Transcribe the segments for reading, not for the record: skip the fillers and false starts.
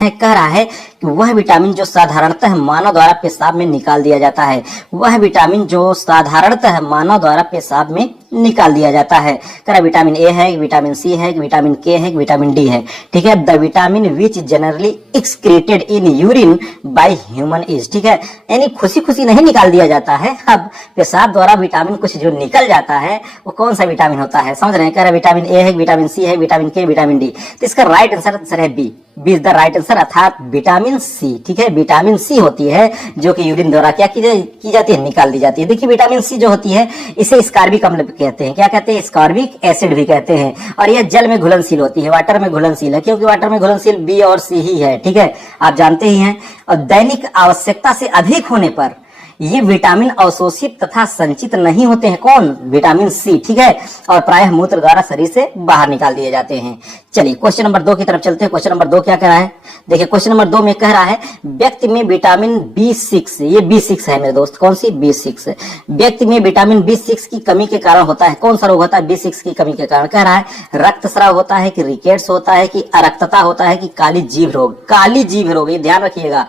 कह रहा है कि वह विटामिन जो साधारणतः मानव द्वारा पेशाब में निकाल दिया जाता है, वह विटामिन जो साधारणतः मानव द्वारा पेशाब में निकाल दिया जाता है। कह रहा विटामिन ए है, विटामिन सी है, विटामिन के है, विटामिन डी है। ठीक है, the vitamin which generally excreted in urine by human is. ठीक है, यानी खुशी खुशी नहीं निकाल दिया जाता है। अब पेशाब द्वारा विटामिन कुछ जो निकल जाता है वो कौन सा विटामिन होता है, समझ रहे हैं। कह रहा विटामिन ए है, विटामिन सी है, विटामिन के, विटामिन डी। तो इसका राइट आंसर है B. B is the right answer, अर्थात विटामिन सी। ठीक है, विटामिन सी होती है जो कि यूरिन द्वारा क्या की जाती है, निकाल दी जाती है। देखिए विटामिन सी जो होती है इसे स्कार्बिक अम्ल कहते हैं। क्या कहते हैं, स्कार्बिक एसिड भी कहते हैं। और यह जल में घुलनशील होती है, वाटर में घुलनशील है, क्योंकि वाटर में घुलनशील बी और सी ही है। ठीक है, आप जानते ही हैं। और दैनिक आवश्यकता से अधिक होने पर ये विटामिन अवशोषित तथा संचित नहीं होते हैं। कौन, विटामिन सी। ठीक है, और प्रायः मूत्र द्वारा शरीर से बाहर निकाल दिए जाते हैं। चलिए क्वेश्चन नंबर 2 की तरफ चलते हैं। क्वेश्चन नंबर 2 क्या कह रहा है, देखिए क्वेश्चन नंबर 2 में कह रहा है व्यक्ति में विटामिन B6, ये B6 है मेरे दोस्त, कौन सी, B6। व्यक्ति में विटामिन B6 की कमी के कारण होता है, कौन सा रोग होता है B6 की कमी के कारण। कह रहा है रक्तस्राव होता है कि रिकेट्स होता है कि अरक्तता होता है कि काली जीभ रोग। काली जीभ रोग, ये ध्यान रखिएगा,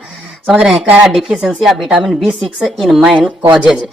समझ रहे हैं। कह रहा है deficiency of vitamin B6 in man causes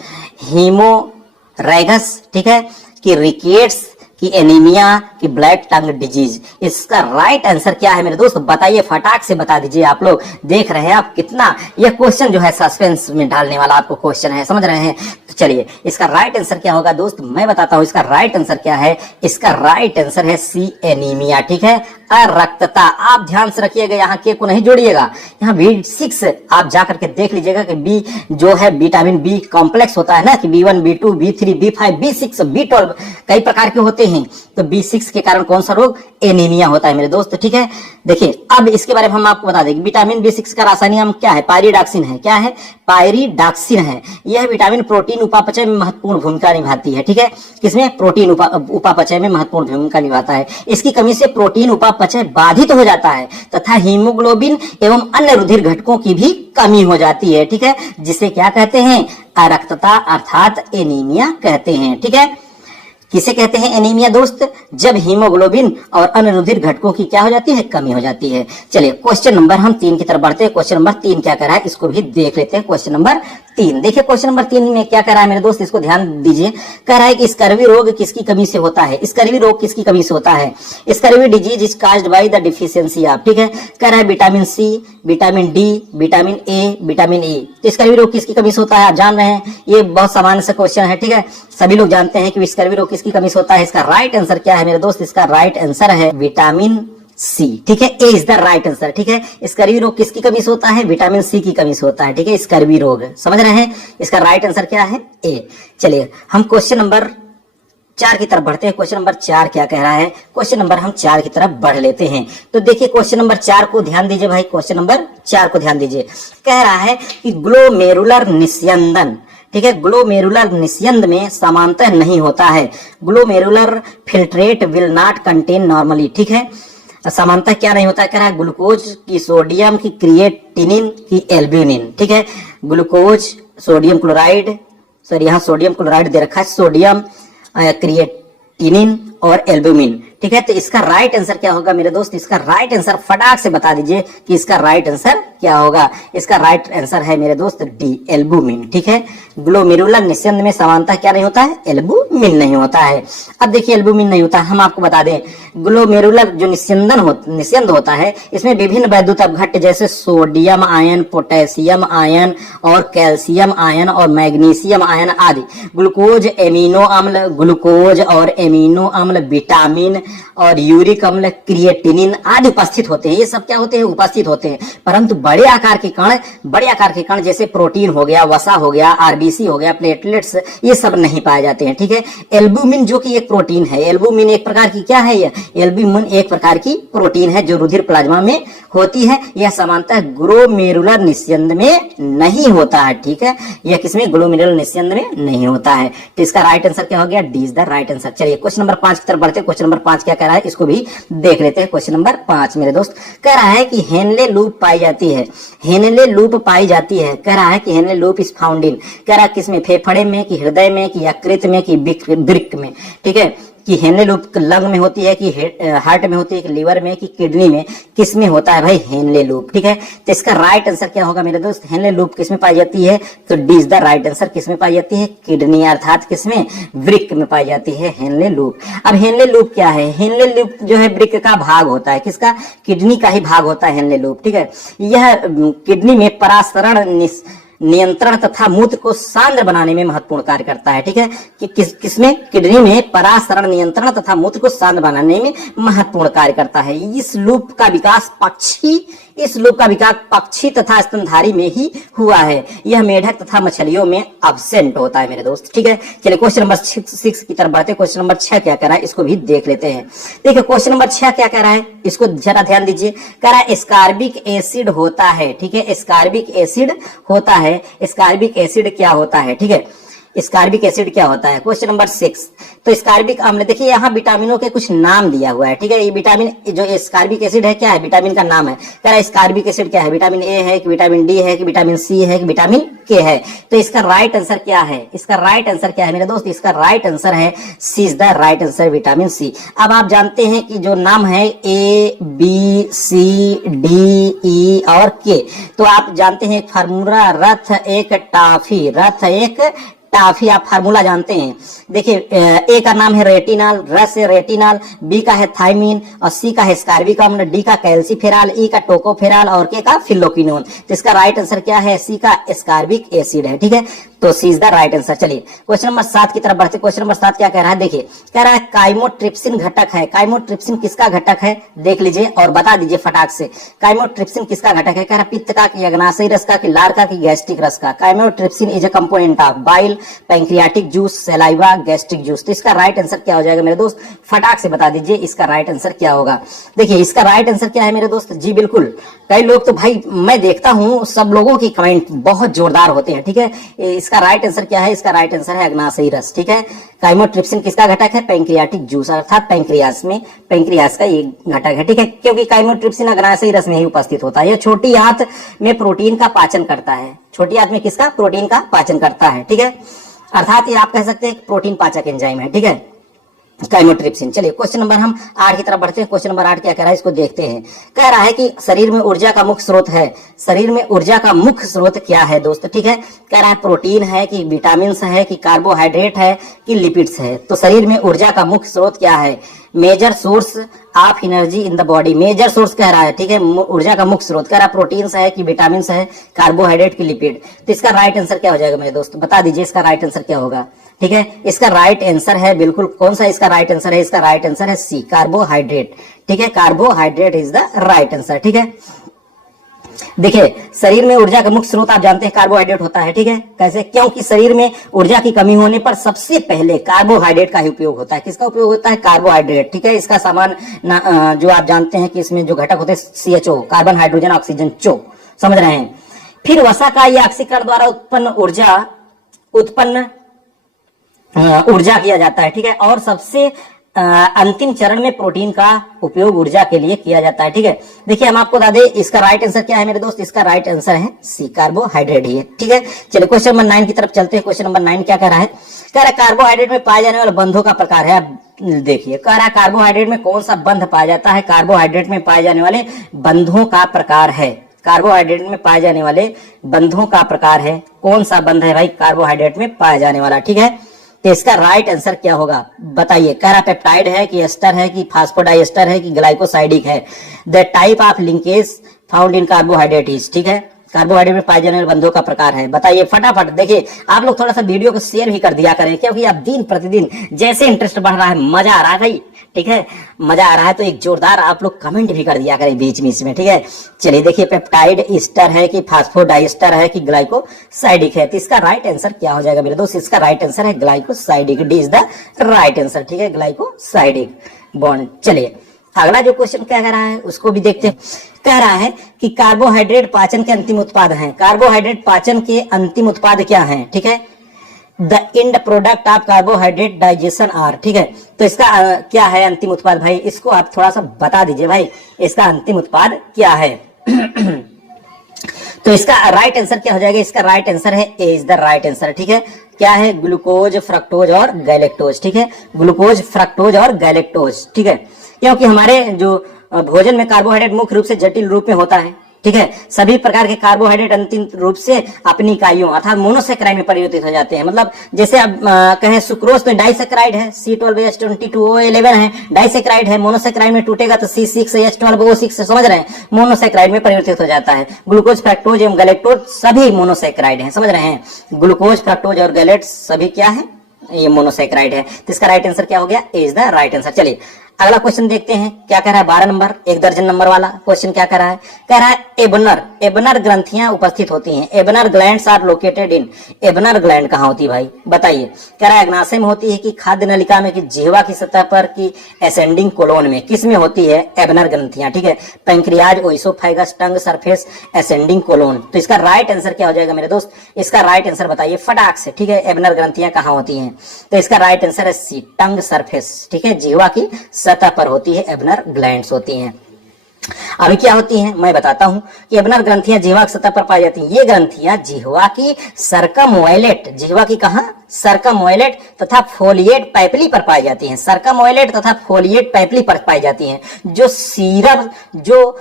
haemorrhages, ठीक है, कि रिकेट्स, कि एनीमिया, कि ब्लैक टंग डिजीज। इसका राइट आंसर क्या है मेरे दोस्त, बताइए, फटाक से बता दीजिए। आप लोग देख रहे हैं आप कितना यह क्वेश्चन जो है सस्पेंस में डालने वाला आपको क्वेश्चन है, समझ रहे हैं। तो चलिए इसका राइट आंसर क्या होगा दोस्त, मैं बताता हूं इसका राइट आंसर क्या है। इसका राइट आंसर है सी, एनीमिया। ठीक है, अरक्तता। आप ध्यान से रखिएगा, यहाँ के को नहीं जोड़िएगा। यहाँ B6 आप जाकर के देख लीजिएगा कि बी जो है विटामिन बी कॉम्प्लेक्स होता है ना, कि B1, B2, B3, B5, B6, B12 कई प्रकार के होते हैं। तो B6 के कारण कौन सा रोग, एनीमिया होता है मेरे दोस्त। ठीक है, देखिए अब इसके बारे में हम आपको बता देंगे। विटामिन B6 का रासायनिक नाम क्या है, पायरिडॉक्सिन है। क्या है, पायरिडॉक्सिन है। यह विटामिन प्रोटीन उपापचय में महत्वपूर्ण भूमिका निभाती है। ठीक है, किसमें, प्रोटीन उपापचय में महत्वपूर्ण भूमिका निभाता है। इसकी कमी से प्रोटीन उपापचय बाधित हो जाता है तथा हीमोग्लोबिन एवं अन्य रुधिर घटकों की भी कमी हो जाती है। ठीक है, जिसे क्या कहते हैं, अरक्तता अर्थात एनीमिया कहते हैं। ठीक है, किसे कहते हैं एनीमिया दोस्त, जब हीमोग्लोबिन और अन्य रुधिर घटकों की क्या हो जाती है, कमी हो जाती है। चलिए क्वेश्चन नंबर हम 3 की तरफ बढ़ते हैं। क्वेश्चन नंबर 3 क्या कह रहा है, इसको भी देख लेते हैं। क्वेश्चन नंबर 3 देखिए, क्वेश्चन नंबर 3 में क्या कह रहा है मेरे दोस्त, इसको ध्यान दीजिए। कह रहा है कि स्कर्वी रोग किसकी कमी से होता है। स्कर्वी रोग किसकी कमी से होता है, scurvy disease is caused by the deficiency of. ठीक है, कह रहा है vitamin C, vitamin D, vitamin A, vitamin E. तो स्कर्वी रोग किसकी कमी से होता है, आप जान रहे हैं, ये बहुत सामान्य सा क्वेश्चन है। ठीक है, सभी लोग जानते हैं कि स्कर्वी रोग किसकी कमी से होता है। इसका राइट आंसर क्या है मेरे दोस्त, इसका राइट आंसर है विटामिन सी। ठीक है, ए इज द राइट आंसर। ठीक है, स्कर्वी रोग किसकी कमी से होता है, विटामिन सी की कमी से होता है। ठीक है, स्कर्वी रोग, समझ रहे हैं। इसका राइट आंसर क्या है, ए। चलिए हम क्वेश्चन नंबर 4 की तरफ बढ़ते हैं। क्वेश्चन नंबर 4 क्या कह रहा है, क्वेश्चन नंबर हम 4 की तरफ बढ़ लेते हैं। तो देखिए क्वेश्चन नंबर 4 को ध्यान दीजिए भाई, क्वेश्चन नंबर 4 को ध्यान दीजिए। कह रहा है कि ग्लोमेरुलर निस्यंदन, ठीक है, ग्लोमेरुलर निस्यंद में समानतः नहीं होता है। Glomerular filtrate will not contain normally. ठीक है, समानतः क्या नहीं होता है, कह रहा है ग्लूकोज की, सोडियम की, क्रिएटिनिन की, एल्ब्यूमिन। ठीक है, ग्लूकोज, सोडियम क्लोराइड, सॉरी यहाँ सोडियम क्लोराइड दे रखा है, सोडियम, क्रिएटिनिन और एल्ब्यूमिन। ठीक है, तो इसका राइट आंसर क्या होगा मेरे दोस्त, इसका राइट आंसर फटाक से बता दीजिए कि इसका राइट आंसर क्या होगा। इसका राइट आंसर है मेरे दोस्त डी, एल्ब्यूमिन। ठीक है, ग्लोमेरुलर निस्यंद में समानतः क्या नहीं होता है, एल्ब्यूमिन नहीं होता है। अब देखिए एल्ब्यूमिन नहीं होता है, हम आपको बता दें ग्लोमेरुलर जो निस्यंद होता है, इसमें विभिन्न वैद्युत अपघट्य जैसे सोडियम आयन, पोटेशियम आयन और कैल्शियम आयन और मैग्नीशियम आयन आदि, ग्लूकोज, एमिनो अम्ल, ग्लूकोज और एमिनो अम्ल, विटामिन और यूरिक अम्ल, क्रिएटिनिन आदि उपस्थित होते हैं। ये सब क्या होते हैं, उपस्थित होते हैं। परंतु बड़े आकार के कण जैसे प्रोटीन हो गया, वसा हो गया, आरबीसी हो गया, प्लेटलेट्स, ये सब नहीं पाए जाते हैं। ठीक है, एल्ब्यूमिन जो कि एक प्रोटीन है, एल्ब्यूमिन एक प्रकार की क्या है, एल्ब्यूमिन एक प्रकार की प्रोटीन है जो रुधिर प्लाज्मा में होती है। यह समानतः ग्लोमेरुलर निस्यंद में नहीं होता है। ठीक है, यह किसमें, ग्लोमेरुलर निस्यंद में नहीं होता है। तो इसका राइट आंसर क्या हो गया, D is the right answer. चलिए क्वेश्चन नंबर 5 की तरफ बढ़ते हैं। क्वेश्चन नंबर 5 क्या कह रहा है, इसको भी देख लेते हैं। क्वेश्चन नंबर 5 मेरे दोस्त कह रहा है कि हेनले लूप पाई जाती है, हेनले लूप पाई जाती है। कह रहा है कि Henle loop is found in, कह रहा है किसमें, फेफड़े में, कि हृदय में, कि यकृत में, कि वृक्क में। ठीक है, कि हेनले लूप लंग में होती है कि हार्ट में होती है कि लीवर में कि किडनी में, किस में होता है भाई? Henle loop. ठीक है, तो इसका राइट आंसर क्या होगा मेरे दोस्त? हेनले लूप किस में पाई जाती है? तो D is the right answer. किस में पाई जाती है? किडनी, अर्थात किसमें? वृक्क में पाई जाती है हेनले लूप। अब हेनले लूप क्या है? हेनले लूप जो है वृक्क का भाग होता है। किसका? किडनी का ही भाग होता है हेनले लूप। ठीक है, यह किडनी में परासरण नियंत्रण तथा मूत्र को सांद्र बनाने में महत्वपूर्ण कार्य करता है। ठीक है, कि किसमें? किडनी में परासरण नियंत्रण तथा मूत्र को सांद्र बनाने में महत्वपूर्ण कार्य करता है। इस लूप का विकास पक्षी तथा स्तनधारी में ही हुआ है। यह मेढक तथा मछलियों में एब्सेंट होता है मेरे दोस्त। ठीक है, चलिए क्वेश्चन नंबर 6 की तरफ बढ़ते हैं। क्वेश्चन नंबर 6 क्या कह रहा है, इसको भी देख लेते हैं। देखिए क्वेश्चन नंबर 6 क्या कह रहा है, इसको जरा ध्यान दीजिए। कह रहा है स्कार्बिक एसिड होता है। ठीक है, स्कार्बिक एसिड होता है। स्कार्बिक एसिड क्या होता है? ठीक है, स्कार्बिक एसिड क्या होता है? Question number 6। तो स्कार्बिक अम्ल, देखिए यहाँ विटामिनों के कुछ नाम दिया हुआ है। ठीक है, ये विटामिन जो स्कार्बिक एसिड है क्या है? विटामिन का नाम है। कह रहा है स्कार्बिक एसिड क्या है? विटामिन ए है कि विटामिन डी है कि विटामिन सी है कि विटामिन के है? तो इसका राइट आंसर क्या है? इसका राइट आंसर क्या है मेरे दोस्त? इसका राइट आंसर है C is the right answer, vitamin C. अब आप जानते हैं कि जो नाम है A B C D E और के, तो आप जानते हैं एक फार्मूला, रथ एक टाफी, रथ एक टाफी, आप फार्मूला जानते हैं। देखिए ए का नाम है रेटिनॉल, र से रेटिनॉल, बी का है थाइमिन और सी का है स्कार्बिक अम्ल, डी का कैल्सीफेरॉल, ई का टोकोफेरॉल और के का फिलोक्विनोन। तो इसका राइट आंसर क्या है? सी का स्कार्बिक एसिड है। ठीक है, तो C is the right answer. चलिए क्वेश्चन नंबर 7 की तरफ बढ़ते। क्वेश्चन नंबर 7 क्या कह रहा है? देखिए कह रहा है काइमोट्रिप्सिन घटक है। काइमोट्रिप्सिन किसका घटक है? देख लीजिए और बता दीजिए फटाक से। काइमोट्रिप्सिन किसका घटक है? कह रहा है पित्त का कि अग्नाशयी रस का कि लार का कि गैस्ट्रिक रस का? Chymotrypsin is a component of bile, pancreatic juice, saliva, gastric juice. तो इसका राइट आंसर क्या हो जाएगा मेरे दोस्त? फटाक से बता दीजिए इसका राइट आंसर क्या होगा। देखिए इसका राइट आंसर क्या है मेरे दोस्त? जी बिल्कुल, कई लोग तो भाई मैं देखता हूं सब लोगों की कमेंट बहुत जोरदार होते हैं। ठीक है, इसका राइट आंसर क्या है? इसका राइट आंसर है अग्नाशयी रस। ठीक है, काइमोट्रिप्सिन किसका घटक है? पैंक्रियाटिक जूस, अर्थात पैंक्रियास में, पैंक्रियास का ये घटक है। ठीक है, क्योंकि काइमोट्रिप्सिन अग्नाशयी रस में ही उपस्थित होता है। यह छोटी आंत में प्रोटीन का पाचन करता है। छोटी आंत में किसका? प्रोटीन का पाचन करता है। ठीक है, अर्थात ये आप कह सकते हैं प्रोटीन पाचक एंजाइम है। ठीक है, काइमोट्रिप्सिन। चलिए क्वेश्चन नंबर हम 8 की तरफ बढ़ते हैं। क्वेश्चन नंबर 8 क्या कह रहा है, इसको देखते हैं। कह रहा है कि शरीर में ऊर्जा का मुख्य स्रोत है। शरीर में ऊर्जा का मुख्य स्रोत क्या है दोस्त? ठीक है, कह रहा है प्रोटीन है कि विटामिन है कि कार्बोहाइड्रेट है कि लिपिड्स है? तो शरीर में ऊर्जा का मुख्य स्रोत क्या है? Major source of energy in the body, major source कह रहा है। ठीक है, ऊर्जा का मुख्य स्रोत कह रहा है प्रोटीन है कि विटामिन है, कार्बोहाइड्रेट की लिपिड? तो इसका राइट आंसर क्या हो जाएगा मेरे दोस्त? बता दीजिए इसका राइट आंसर क्या होगा। ठीक है, इसका राइट आंसर है बिल्कुल, कौन सा इसका राइट आंसर है? इसका राइट आंसर है सी, कार्बोहाइड्रेट। ठीक है, carbohydrate is the right answer. ठीक है, देखिए शरीर में ऊर्जा का मुख्य स्रोत आप जानते हैं कार्बोहाइड्रेट होता है। ठीक है, कैसे? क्योंकि शरीर में ऊर्जा की कमी होने पर सबसे पहले कार्बोहाइड्रेट का ही उपयोग होता है। किसका उपयोग होता है? कार्बोहाइड्रेट। ठीक है, इसका सामान जो आप जानते हैं कि इसमें जो घटक होते हैं CHO, कार्बन हाइड्रोजन ऑक्सीजन चो, समझ रहे हैं। फिर वसा का ये ऑक्सीकरण द्वारा उत्पन्न ऊर्जा किया जाता है। ठीक है, और सबसे अंतिम चरण में प्रोटीन का उपयोग ऊर्जा के लिए किया जाता है। ठीक है, देखिए हम आपको बता दें इसका राइट आंसर क्या है मेरे दोस्त? इसका राइट आंसर है सी, कार्बोहाइड्रेट ही है। ठीक है, चलिए क्वेश्चन नंबर 9 की तरफ चलते हैं। क्वेश्चन नंबर 9 क्या कह रहा है? कह रहा है कार्बोहाइड्रेट में पाए जाने वाले बंधों का प्रकार है। देखिए कह रहा है कार्बोहाइड्रेट में कौन सा बंध पाया जाता है? कार्बोहाइड्रेट में पाए जाने वाले बंधों का प्रकार है। कार्बोहाइड्रेट में पाए जाने वाले बंधों का प्रकार है। कौन सा बंध है भाई कार्बोहाइड्रेट में पाया जाने वाला? ठीक है, तो इसका राइट आंसर क्या होगा बताइए। कह रहा पेप्टाइड है कि एस्टर है कि फास्फोडाइएस्टर है कि ग्लाइकोसाइडिक है? The type of linkage found in carbohydrate is. ठीक है, कार्बोहाइड्रेट में पाए जाने वाले बंधों का प्रकार है, बताइए फटाफट। देखिए आप लोग थोड़ा सा वीडियो को शेयर भी कर दिया करें, क्योंकि आप दिन प्रतिदिन जैसे इंटरेस्ट बढ़ रहा है, मजा आ रहा है भाई। ठीक है, मजा आ रहा है तो एक जोरदार आप लोग कमेंट भी कर दिया करें बीच बीच में। ठीक है, चलिए देखिए पेप्टाइड ईस्टर है कि फास्फोडाइएस्टर है कि ग्लाइकोसाइडिक है? तो इसका राइट आंसर क्या हो जाएगा मेरे दोस्त? इसका राइट आंसर है glycosidic. D is the right answer. ठीक है, ग्लाइकोसाइडिक बॉन्ड। चलिए अगला जो क्वेश्चन क्या कह रहा है उसको भी देखते हैं। कह रहा है कि कार्बोहाइड्रेट पाचन के अंतिम उत्पाद हैं। कार्बोहाइड्रेट पाचन के अंतिम उत्पाद क्या हैं? ठीक है, the end product of carbohydrate digestion are. ठीक है, तो इसका क्या है अंतिम उत्पाद भाई? इसको आप थोड़ा सा बता दीजिए भाई, इसका अंतिम उत्पाद क्या है? तो इसका राइट आंसर क्या हो जाएगा? इसका राइट आंसर है ए इज द राइट आंसर। ठीक है, क्या है? ग्लूकोज, फ्रक्टोज और गैलेक्टोज। ठीक है, ग्लूकोज, फ्रक्टोज और गैलेक्टोज। ठीक है, क्योंकि हमारे जो भोजन में कार्बोहाइड्रेट मुख्य रूप से जटिल रूप में होता है। ठीक है, सभी प्रकार के कार्बोहाइड्रेट अंतिम रूप से अपनी इकाइयों अर्थात मोनोसेक्राइड में परिवर्तित हो जाते हैं। मतलब जैसे अब कहें सुक्रोज तो डाइसेक्राइड है, C12H22O11 है, डाइसेक्राइड है। मोनोसेक्राइड में टूटेगा तो C6H12O6, समझ रहे हैं, मोनोसेक्राइड में परिवर्तित हो जाता है। ग्लूकोज, फ्रक्टोज एवं गैलेक्टोज सभी मोनोसेक्राइड हैं, समझ रहे हैं। ग्लूकोज, फ्रक्टोज और गैलेट सभी क्या है? ये मोनोसेक्राइड है। तो इसका राइट आंसर क्या हो गया? A is the right answer. चलिए अगला क्वेश्चन देखते हैं, क्या कह रहा है? 12 नंबर, 1 दर्जन नंबर वाला क्वेश्चन क्या कह रहा है? कह रहा है एबनर ग्रंथियां उपस्थित होती हैं। Ebner glands are located in. Ebner gland कहाँ होती है भाई? बताइए। कह रहा है अग्नाशय में होती है कि खाद्य नलिका में, कि जिह्वा की सतह पर, कि एसेंडिंग कोलोन में? किस में होती है एबनर ग्रंथियां? ठीक है, पैंक्रियाज, ओइसोफेगस, टंग, सरफेस, एसेंडिंग कोलोन। तो इसका राइट आंसर क्या हो जाएगा मेरे दोस्त? इसका राइट आंसर बताइए फटाक से। ठीक है, एबनर ग्रंथियां कहाँ होती हैं? तो इसका राइट आंसर है सी, टंग सरफेस। ठीक है, जिह्वा की सतह पर होती है एबनर ग्लैंड्स होती हैं। अभी क्या होती हैं मैं बताता हूं कि एबनर ग्रंथियां जिह्वा की सतह पर पाई जाती हैं। ये ग्रंथियां जिह्वा की सर्कमवायलेट, जिह्वा की कहां? सर्कमवायलेट तथा फोलिएट पैपिली पर पाई जाती हैं। सर्कमवायलेट तथा फोलिएट पैपिली पर पाई जाती हैं, जो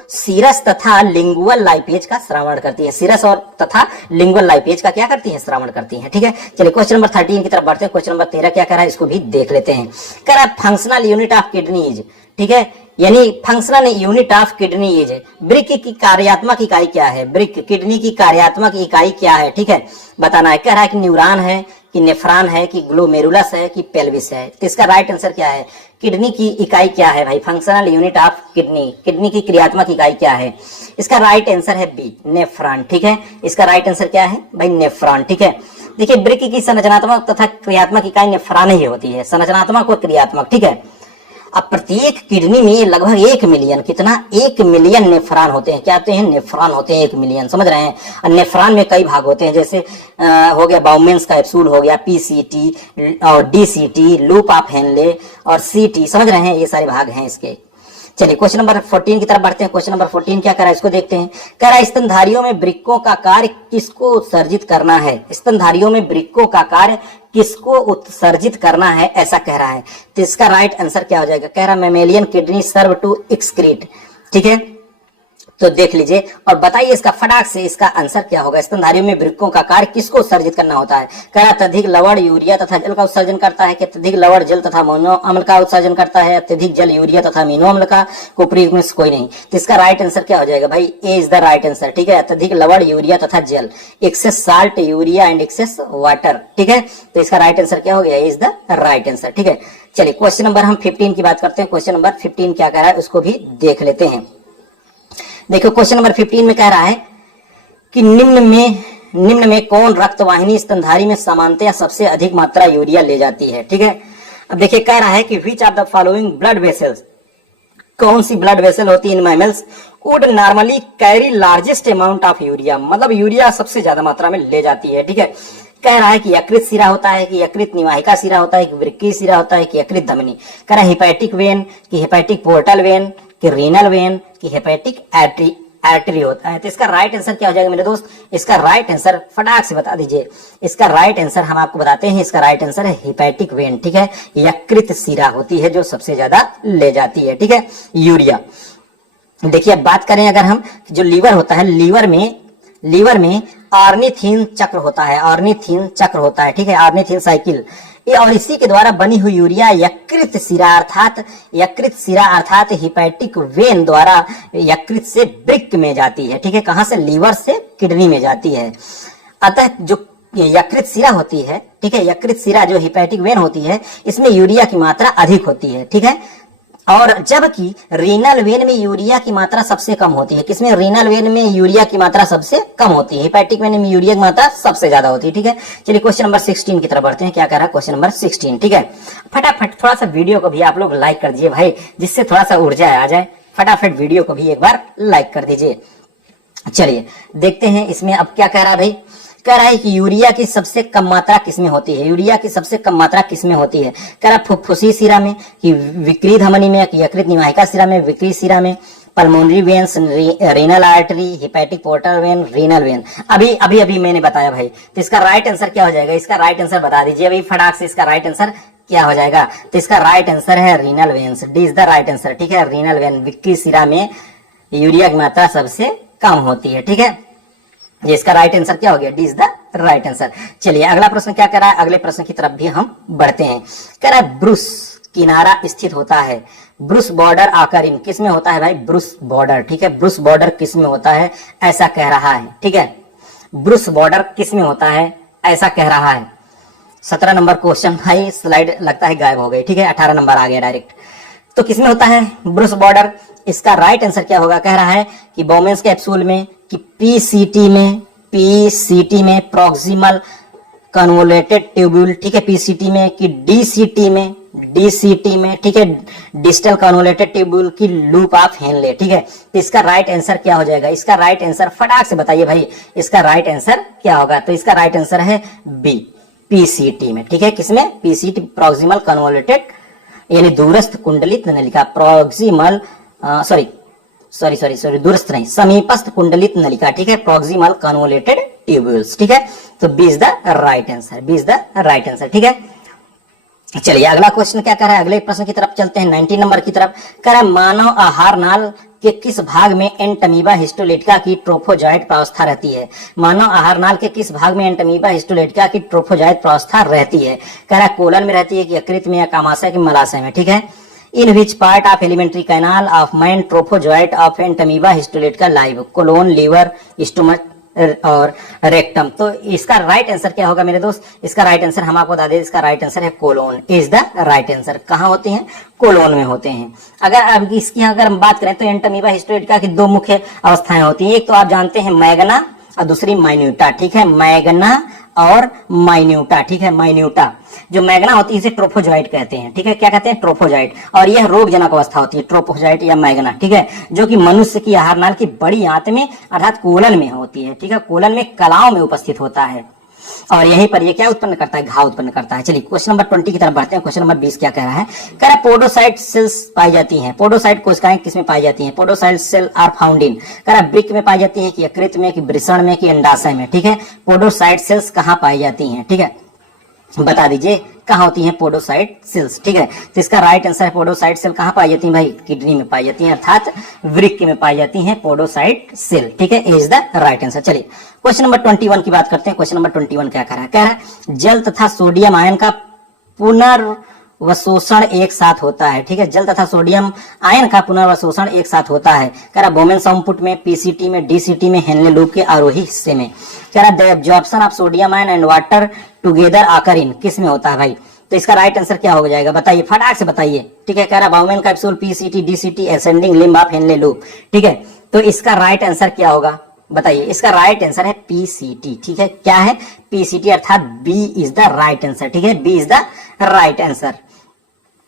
सीरस तथा लिंगुअल लाइपेज का श्रवण करती है। सीरस और तथा लिंगुअल लाइपेज का क्या करती है? श्रवण करती है। ठीक है, चलिए क्वेश्चन नंबर 13 की तरफ बढ़ते हैं। क्वेश्चन नंबर 13 क्या कह रहा है, इसको भी देख लेते हैं। कह रहा है फंक्शनल यूनिट ऑफ किडनीज। ठीक है, यानी functional unit of kidney is. Brick की कार्यात्मक इकाई क्या है? ब्रिक, किडनी की कार्यात्मक इकाई क्या है? ठीक है, बताना है। कह रहा है कि न्यूरॉन है, कि नेफ्रॉन है, कि ग्लोमेरुलस है, कि पेल्विस है? तो इसका राइट आंसर क्या है? किडनी की इकाई क्या है भाई? Functional unit of kidney, kidney की क्रियात्मक इकाई क्या है? इसका राइट आंसर है बी, नेफ्रॉन। ठीक है, इसका राइट आंसर क्या है भाई? नेफ्रॉन। ठीक है, देखिए ब्रिक की संरचनात्मक तथा क्रियात्मक इकाई नेफ्रॉन ही होती है, संरचनात्मक और क्रियात्मक। ठीक है, अब प्रत्येक किडनी में लगभग 1 मिलियन, कितना? 1 मिलियन नेफ्रॉन होते हैं। क्या होते हैं? नेफ्रॉन होते हैं 1 मिलियन, समझ रहे हैं। और नेफ्रॉन में कई भाग होते हैं, जैसे हो गया बाउमेंस का एप्सूल, हो गया पीसीटी और डीसीटी, लूप ऑफ हेनले और सीटी, समझ रहे हैं, ये सारे भाग हैं इसके। चलिए क्वेश्चन नंबर 14 की तरफ बढ़ते हैं। क्वेश्चन नंबर 14 क्या कर रहा है, इसको देखते हैं। कह रहा है स्तनधारियों में वृक्कों का कार्य किसको उत्सर्जित करना है? स्तनधारियों में वृक्कों का कार्य किसको उत्सर्जित करना है, ऐसा कह रहा है। तो इसका राइट आंसर क्या हो जाएगा? कह रहा है mammalian kidney serve to excrete. ठीक है, तो देख लीजिए और बताइए इसका फटाक से इसका आंसर क्या होगा। स्तनधारियों में वृक्कों का कार्य किसको उत्सर्जित करना होता है? कह रहा अत्यधिक लवण यूरिया तथा जल का उत्सर्जन करता है, कि अत्यधिक लवण जल तथा अमीनो अम्ल का उत्सर्जन करता है, अत्यधिक जल यूरिया तथा अमीनो अम्ल का, ऊपरी में कोई नहीं। तो इसका राइट आंसर क्या हो जाएगा भाई? A is the right answer. ठीक है, अत्यधिक लवण यूरिया तथा जल, excess salt urea and excess water. ठीक है, तो इसका राइट आंसर क्या हो गया? A is the right answer. ठीक है, चलिए क्वेश्चन नंबर हम 15 की बात करते हैं। क्वेश्चन नंबर 15 क्या कह रहा है उसको भी देख लेते हैं। देखो क्वेश्चन नंबर 15 में कह रहा है कि निम्न में कौन रक्तवाहिनी स्तनधारी में सामान्यतया सबसे अधिक मात्रा यूरिया ले जाती है? ठीक है, अब देखिए कह रहा है कि which of the following blood vessels, कौन सी ब्लड वेसल होती है in mammals would normally carry largest amount of urea, मतलब यूरिया सबसे ज्यादा मात्रा में ले जाती है। ठीक है, कह रहा है कि यकृत सिरा होता है, कि यकृत निवाहिका सिरा होता है, कि वृक्कीय सिरा होता है, कि यकृत धमनी। कह रहा है हेपेटिक वेन, कि हेपेटिक पोर्टल वेन, कि रीनल वेन, कि हेपेटिक आर्टरी होता है। तो इसका राइट आंसर क्या हो जाएगा मेरे दोस्त? इसका राइट आंसर फटाक से बता दीजिए। इसका राइट आंसर हम आपको बताते हैं, इसका राइट आंसर है हेपेटिक वेन। ठीक है, यकृत सिरा होती है जो सबसे ज्यादा ले जाती है। ठीक है, यूरिया। देखिए अब बात करें अगर हम, जो लीवर होता है, लीवर में ऑर्निथिन चक्र होता है, ऑर्निथिन चक्र होता है। ठीक है, ऑर्निथिन साइकिल, ये और इसी के द्वारा बनी हुई यूरिया यकृत सिरा अर्थात हिपैटिक वेन द्वारा यकृत से वृक्क में जाती है। ठीक है, कहां से? लीवर से किडनी में जाती है। अतः जो यकृत सिरा होती है, ठीक है, यकृत सिरा जो हिपैटिक वेन होती है, इसमें यूरिया की मात्रा अधिक होती है। ठीक है, और जबकि रीनल वेन में यूरिया की मात्रा सबसे कम होती है। किसमें? रीनल वेन में यूरिया की मात्रा सबसे कम होती है, हेपेटिक वेन में यूरिया की मात्रा सबसे ज्यादा होती है। ठीक है, चलिए क्वेश्चन नंबर 16 की तरफ बढ़ते हैं। क्या कह रहा है क्वेश्चन नंबर 16? ठीक है, फटाफट थोड़ा सा वीडियो को भी आप लोग लाइक कर दीजिए भाई, जिससे थोड़ा सा ऊर्जा आ जाए। फटाफट वीडियो को भी एक बार लाइक कर दीजिए। चलिए देखते हैं इसमें अब क्या कह रहा है भाई। कह रहा है कि यूरिया की सबसे कम मात्रा किसमें होती है? यूरिया की सबसे कम मात्रा किसमें होती है? कह रहा फुफ्फुसी सिरा में, कि विकृत धमनी में, कि यकृत निवाहिका सिरा में, विकृत सिरा में, pulmonary veins, renal artery, hepatic portal vein, renal vein. अभी अभी अभी मैंने बताया भाई, तो इसका राइट आंसर क्या हो जाएगा? इसका राइट आंसर बता दीजिए भाई फटाक से, इसका राइट आंसर क्या हो जाएगा? तो इसका राइट आंसर है renal veins. D is the right answer, ठीक है। रीनल वेन, विक्की सिरा में यूरिया की मात्रा सबसे कम होती है, ठीक है। ये इसका राइट आंसर क्या हो गया? D is the right answer. चलिए अगला प्रश्न क्या कर रहा है, अगले प्रश्न की तरफ भी हम बढ़ते हैं। कह रहा है ब्रूस किनारा स्थित होता है, ब्रूस बॉर्डर आकर इन किस में होता है भाई? ब्रूस बॉर्डर, ठीक है। ब्रूस बॉर्डर किस में होता है ऐसा कह रहा है, ठीक है। ब्रूस बॉर्डर किस में होता है ऐसा कह रहा है। 17 नंबर क्वेश्चन भाई, स्लाइड लगता है गायब हो गई, ठीक है। 18 नंबर आ गया डायरेक्ट। तो किस में होता है ब्रूस बॉर्डर? इसका राइट आंसर क्या होगा? कह रहा है कि बोमेंस कैप्सूल में, कि पीसीटी में, पीसीटी में प्रॉक्सिमल कन्वोलेटेड ट्यूब्यूल, ठीक है, पीसीटी में, कि डीसीटी में, डीसीटी में, ठीक है, डिस्टल कन्वोलेटेड ट्यूब्यूल की लूप ऑफ हेनले, ठीक है। तो इसका राइट आंसर क्या हो जाएगा? इसका राइट आंसर फटाक से बताइए भाई, इसका राइट आंसर क्या होगा? तो इसका राइट आंसर है बी, पीसीटी में, ठीक है। किसमें? पीसीटी, प्रॉक्सिमल कन्वोलेटेड, यानी दूरस्थ कुंडलित नलिका, प्रॉक्सिमल सॉरी दूरस्थ नहीं, समीपस्थ कुंडलित नलिका, ठीक है, प्रॉक्सिमल कन्वोलेटेड ट्यूब्यूल्स, ठीक है। तो B is the right answer, B is the right answer, ठीक है। चलिए अगला क्वेश्चन क्या कर रहा है, अगले प्रश्न की तरफ चलते हैं, 19 नंबर की तरफ। कह रहा है मानव आहार नाल के किस भाग में एंटमीबा हिस्टोलेटिका की ट्रोफोजाइट प्रावस्था रहती है? मानव आहार नाल के किस भाग में एंटमीबा हिस्टोलेटिका की ट्रोफोजाइट प्रावस्था रहती है? कह रहा है कोलन में रहती है, कि यकृत में, या कामाशय की मलाशय में, ठीक है। In which part of alimentary canal of man trophozoite of entamoeba histolytica live? Colon, liver, stomach और रेक्टम। तो इसका राइट आंसर क्या होगा मेरे दोस्त? इसका राइट आंसर हम आपको बता दें, इसका राइट आंसर है colon, is the right answer. कहां होते हैं? कोलोन में होते हैं। अगर अब इसकी अगर हम बात करें तो एंटमीबा हिस्टोलेटिका की दो मुख्य अवस्थाएं होती हैं, एक तो आप जानते हैं मैग्ना और दूसरी माइन्यूटा, ठीक है। मैग्ना और माइन्यूटा, ठीक है। माइन्यूटा जो मैग्ना होती है इसे ट्रोफोजाइट कहते हैं, ठीक है। क्या कहते हैं? ट्रोफोजाइट। और यह रोगजनक अवस्था होती है, ट्रोफोजाइट या मैग्ना, ठीक है, जो कि मनुष्य की आहार नाल की बड़ी आंत में अर्थात कोलन में होती है, ठीक है। कोलन में कलाओं में उपस्थित होता है और यहीं पर ये क्या उत्पन्न करता है? घाव उत्पन्न करता है। चलिए क्वेश्चन नंबर 20 की तरफ बढ़ते हैं। क्वेश्चन नंबर 20 क्या कह रहा है? कह रहा है पोडोसाइट सेल्स पाई जाती हैं। पोडोसाइट कोशिकाएं किसमें पाई जाती हैं? Podocyte cell are found in, कह रहा है वृक्क में पाई जाती है, कि यकृत में, कि वृषण में, कि अंडाशय में, ठीक है। पोडोसाइट सेल्स कहां पाई जाती हैं, ठीक है, बता दीजिए कहां होती हैं पोडोसाइट सेल्स, ठीक है। तो इसका राइट आंसर है पोडोसाइट सेल कहां पाई जाती है भाई? किडनी में पाई जाती है, अर्थात वृक्क में पाई जाती हैं पोडोसाइट सेल, ठीक है। Is the right answer. चलिए क्वेश्चन नंबर 21 की बात करते हैं। क्वेश्चन नंबर 21 क्या कह रहा है? कह रहा है जल तथा सोडियम आयन का पुनर्वशोषण एक साथ होता है, ठीक है। जल तथा सोडियम आयन का पुनर्वशोषण एक साथ होता है, कह रहा बोमेन आउटपुट में, पीसीटी में, डीसीटी में, हेनले लूप के आरोही हिस्से में। कह रहा the absorption of sodium ion and water together आकर इन किस में होता है भाई? तो इसका राइट आंसर क्या हो जाएगा? बताइए फटाक से बताइए, ठीक है। कह रहा bowmen capsule, PCT, DCT, ascending limb of Henle loop, ठीक है। तो इसका राइट आंसर क्या होगा? बताइए। इसका राइट आंसर है पीसीटी, ठीक है। क्या है? पीसीटी, अर्थात B is the right answer, ठीक है। B is the right answer.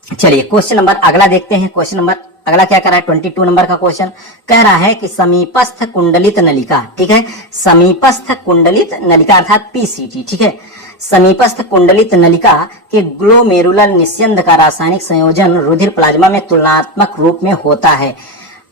चलिए क्वेश्चन नंबर अगला देखते हैं। क्वेश्चन नंबर अगला क्या कर रहा है? 22 नंबर का क्वेश्चन कह रहा है कि समीपस्थ कुंडलित नलिका, ठीक है, समीपस्थ कुंडलित नलिका अर्थात पीसीटी, ठीक है। समीपस्थ कुंडलित नलिका के ग्लोमेरुलर निस्यंद का रासायनिक संयोजन रुधिर प्लाज्मा में तुलनात्मक रूप में होता है।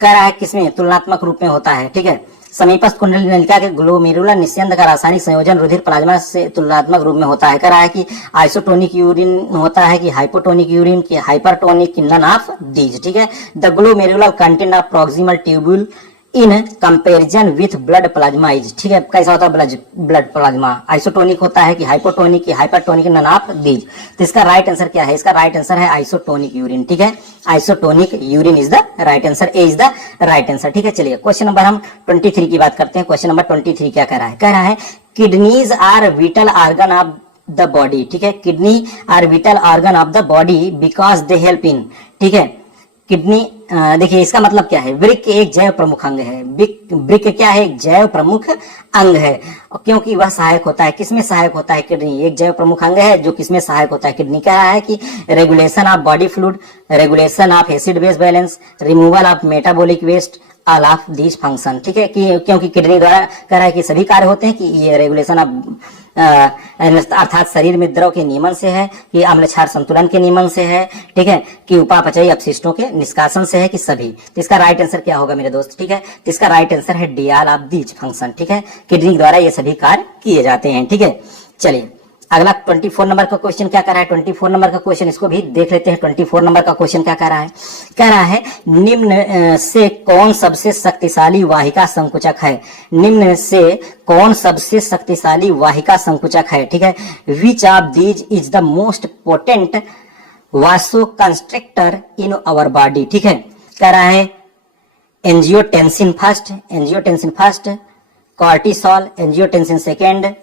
कह रहा है किसमें? तुलनात्मक रूप में होता है, ठीक है। समीपस्थ कुंडलित नलिका के ग्लोमेरुलर निस्यंद का रासायनिक संयोजन रुधिर प्लाज्मा से तुलनात्मक रूप में होता है। कह रहा है कि आइसोटोनिक यूरिन होता है, कि हाइपोटोनिक यूरिन, कि हाइपरटोनिक, कि नन ऑफ दीज, ठीक है। The glomerular content of proximal tubule in comparison with blood plasma is, ठीक है। कैसा होता है ब्लड प्लाज्मा? आइसोटोनिक होता है, कि हाइपोटोनिक, कि हाइपरटोनिक, नन ऑफ दीज। तो इसका राइट आंसर क्या है? इसका राइट आंसर है आइसोटोनिक यूरिन, ठीक है। Isotonic urine is the right answer, A is the right answer, ठीक है। चलिए क्वेश्चन नंबर हम 23 की बात करते हैं। क्वेश्चन नंबर 23 क्या कह रहा है? कह रहा है kidneys are vital organ of the body, ठीक है। Kidney are vital organ of the body because they help in, ठीक है। किडनी देखिए इसका मतलब क्या है? वृक्क एक जैव प्रमुख अंग है। वृक्क क्या है? एक जैव प्रमुख अंग है, क्योंकि वह सहायक होता है। किसमें सहायक होता है? किडनी एक जैव प्रमुख अंग है जो किसमें सहायक होता है? किडनी। कह रहा है कि regulation of body fluid, regulation of acid base balance, removal of metabolic waste, all of these function, ठीक है, कि क्योंकि किडनी द्वारा कह रहा है कि सभी कार्य होते हैं, कि ये रेगुलेशन ऑफ अर्थात शरीर में द्रव के नियमन से है, कि अम्ल क्षार संतुलन के नियमन से है, ठीक है, कि उपापचयी अपशिष्टों के निष्कासन से है, कि सभी। तो इसका राइट आंसर क्या होगा मेरे दोस्त, ठीक है, तो इसका राइट आंसर है D all of these function, ठीक है, किडनी द्वारा ये सभी कार्य किए जाते हैं, ठीक है। चलिए अगला 24 नंबर का क्वेश्चन क्या कर रहा है, 24 नंबर का क्वेश्चन इसको भी देख लेते हैं। 24 नंबर का क्वेश्चन क्या कह रहा है, कह रहा है निम्न से कौन सबसे शक्तिशाली वाहिका संकुचक है, निम्न से कौन सबसे शक्तिशाली वाहिका संकुचक है, ठीक है, which of these is the most potent वासो कंस्ट्रक्टर इन आवर बॉडी, ठीक है, कह रहा है angiotensin first, cortisol, angiotensin second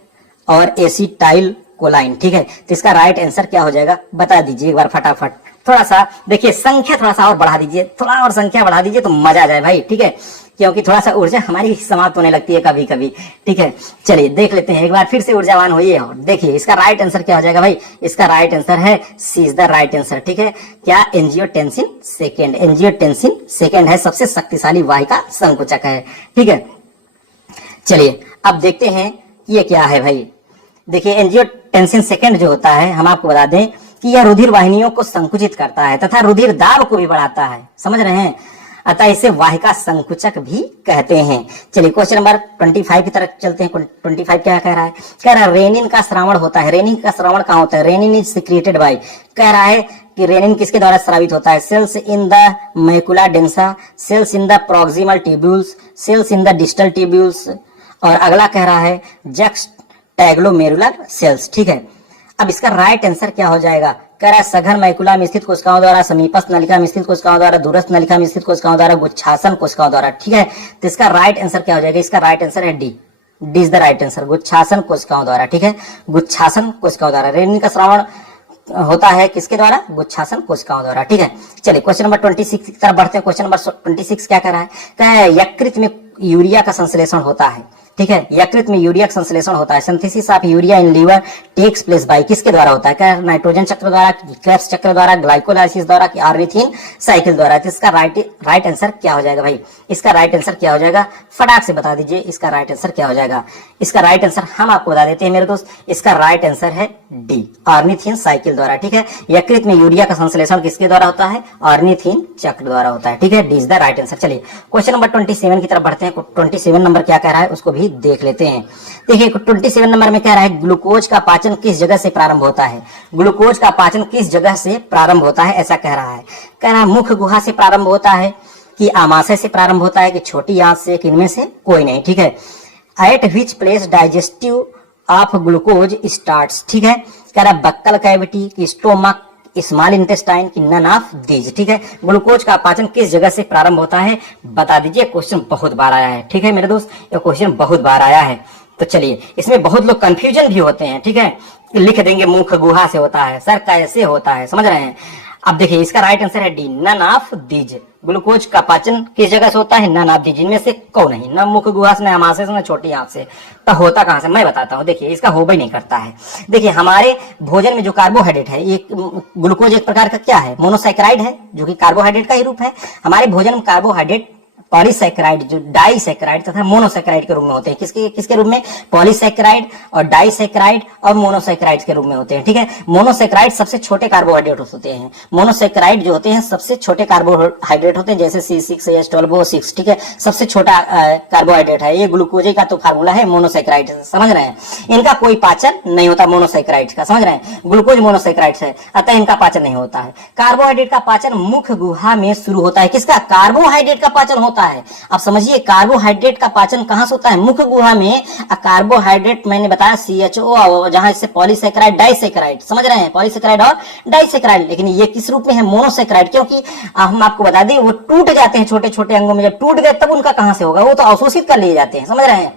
और एसिटाइल कोलाइन, ठीक है। तो इसका राइट आंसर क्या हो जाएगा बता दीजिए एक बार फटाफट। थोड़ा सा देखिए संख्या थोड़ा सा और बढ़ा दीजिए, थोड़ा और संख्या बढ़ा दीजिए तो मजा आ जाए भाई, ठीक है, क्योंकि थोड़ा सा ऊर्जा हमारी समाप्त होने लगती है कभी कभी, ठीक है। चलिए देख लेते हैं एक बार फिर से ऊर्जावान होइए और देखिए इसका राइट आंसर क्या हो जाएगा भाई, इसका राइट आंसर है C is the right answer, ठीक है। क्या, एंजियोटेंसिन सेकेंड है, सबसे शक्तिशाली वाहिका संकुचक है, ठीक है। चलिए अब देखते हैं ये क्या है भाई। देखिए एंजियोटेंसिन सेकेंड जो होता है, हम आपको बता दें कि यह रुधिर वाहिनियों को संकुचित करता है तथा रुधिर दाब को भी बढ़ाता है, समझ रहे हैं, अतः इसे वाहिका संकुचक भी कहते हैं। चलिए क्वेश्चन नंबर 25 की तरफ चलते हैं। 25 क्या कह रहा है, कह रहा है रेनिन का स्रावण होता है, रेनिन का स्रावण कहाँ होता है, रेनिन इज सिक्रेटेड बाय, कह रहा है कि रेनिन किसके द्वारा स्रावित होता है, cells in the macula densa, cells in the proximal tubules, cells in the distal tubules, और अगला कह रहा है जक्सटैग्लोमेरुलर सेल्स, ठीक है। अब इसका राइट आंसर क्या हो जाएगा, कह रहा है सघन मैकुला में स्थित कोशिकाओं द्वारा, समीपस्थ नलिका में स्थित कोशिकाओं द्वारा, दूरस्थ नलिका में स्थित कोशिकाओं द्वारा, गुच्छासन कोशिकाओं द्वारा, ठीक है। तो इसका राइट आंसर क्या हो जाएगा, इसका राइट आंसर है D is the right answer, गुच्छासन कोशिकाओं द्वारा, ठीक है, गुच्छासन कोशिकाओं द्वारा। रेनिन का स्रावण होता है किसके द्वारा, गुच्छासन कोशिकाओं द्वारा, ठीक है। चलिए क्वेश्चन नंबर 26 की तरफ बढ़ते हैं। क्वेश्चन नंबर 26 क्या कह रहा है, कह रहा है यकृत में यूरिया का संश्लेषण होता है, ठीक है, यकृत में यूरिया का संश्लेषण होता है, synthesis of urea in liver takes place by, किसके द्वारा होता है, क्या नाइट्रोजन चक्र द्वारा, क्रेब्स चक्र द्वारा, ग्लाइकोलाइसिस द्वारा, कि ऑर्निथिन साइकिल द्वारा। तो इसका राइट आंसर क्या हो जाएगा भाई, इसका राइट आंसर क्या हो जाएगा, फटाक से बता दीजिए इसका राइट आंसर क्या हो जाएगा। इसका राइट आंसर हम आपको बता देते हैं मेरे दोस्त, इसका राइट आंसर है डी, ऑर्निथिन साइकिल द्वारा, ठीक है। यकृत में यूरिया का संश्लेषण किसके द्वारा होता है, ऑर्निथिन चक्र द्वारा होता है, ठीक है, D is the right answer. चलिए क्वेश्चन नंबर 27 की तरफ बढ़ते हैं। 27 नंबर क्या कह रहा है उसको भी देख लेते हैं। देखिए 27 नंबर में कह रहा है ग्लूकोज का पाचन किस जगह से प्रारंभ होता है, ग्लूकोज का पाचन किस जगह से प्रारंभ होता है, ऐसा कह रहा है। कह रहा है मुख्य गुहा से प्रारंभ होता है, कि आमाशय से प्रारंभ होता है, कि छोटी आंत से, कि इनमें से कोई नहीं, ठीक है। Eight which place digestive of glucose starts, ठीक है, कह रहा है बक्कल कैविटी, की स्टोमक, स्मॉल इंटेस्टाइन, की नन ऑफ दीज, ठीक है। ग्लूकोज का पाचन किस जगह से प्रारंभ होता है बता दीजिए, क्वेश्चन बहुत बार आया है, ठीक है मेरे दोस्त, ये क्वेश्चन बहुत बार आया है। तो चलिए इसमें बहुत लोग कंफ्यूजन भी होते हैं, ठीक है, लिख देंगे मुख गुहा से होता है, सर कैसे होता है, समझ रहे हैं। अब देखिए इसका राइट आंसर है D, none of these, glucose का पाचन किस जगह से होता है, नन ऑफ दीज, इनमें से कौन नहीं, न मुख गुहा से, न आमाशय से, न छोटी आंत से। तो होता कहां से मैं बताता हूं, देखिए इसका होबे नहीं करता है। देखिए हमारे भोजन में जो कार्बोहाइड्रेट है, ये ग्लूकोज एक प्रकार का क्या है, मोनोसैकेराइड है, जो कि कार्बोहाइड्रेट का ही रूप है। हमारे भोजन में कार्बोहाइड्रेट पॉलीसैकेराइड, जो डाइसैकेराइड तथा मोनोसैकेराइड के रूप में होते हैं, किसके रूप में, पॉलीसैकेराइड और डाइसैकेराइड और मोनोसैकेराइड के रूप में होते हैं, ठीक है। मोनोसैकेराइड सबसे छोटे कार्बोहाइड्रेट होते हैं, मोनोसैकेराइड जो होते हैं सबसे छोटे कार्बोहाइड्रेट होते हैं, जैसे C6H12O6, ठीक है, सबसे छोटा कार्बोहाइड्रेट है। ये ग्लूकोज का तो फार्मूला है मोनोसैकेराइड, समझ रहे हैं। इनका कोई पाचन नहीं होता मोनोसैकेराइड का, समझ रहे हैं, ग्लूकोज मोनोसैकेराइड है, अतः इनका पाचन नहीं होता है। कार्बोहाइड्रेट का पाचन मुख्य गुहा में शुरू होता है, किसका, कार्बोहाइड्रेट का पाचन होता है। अब समझिए कार्बोहाइड्रेट का पाचन कहां से होता है, मुख्य गुहा में। कार्बोहाइड्रेट मैंने बताया CHO, जहां इससे पॉलीसैकेराइड, डाइसैकेराइड, समझ रहे हैं, पॉलीसैकेराइड और डाइसैकेराइड, लेकिन ये किस रूप में है, मोनोसैकेराइड, क्योंकि हम आपको बता दें वो टूट जाते हैं छोटे छोटे अंगों में, जब टूट गए तब उनका कहां से होगा, वो तो अवशोषित कर लिए जाते हैं, समझ रहे हैं।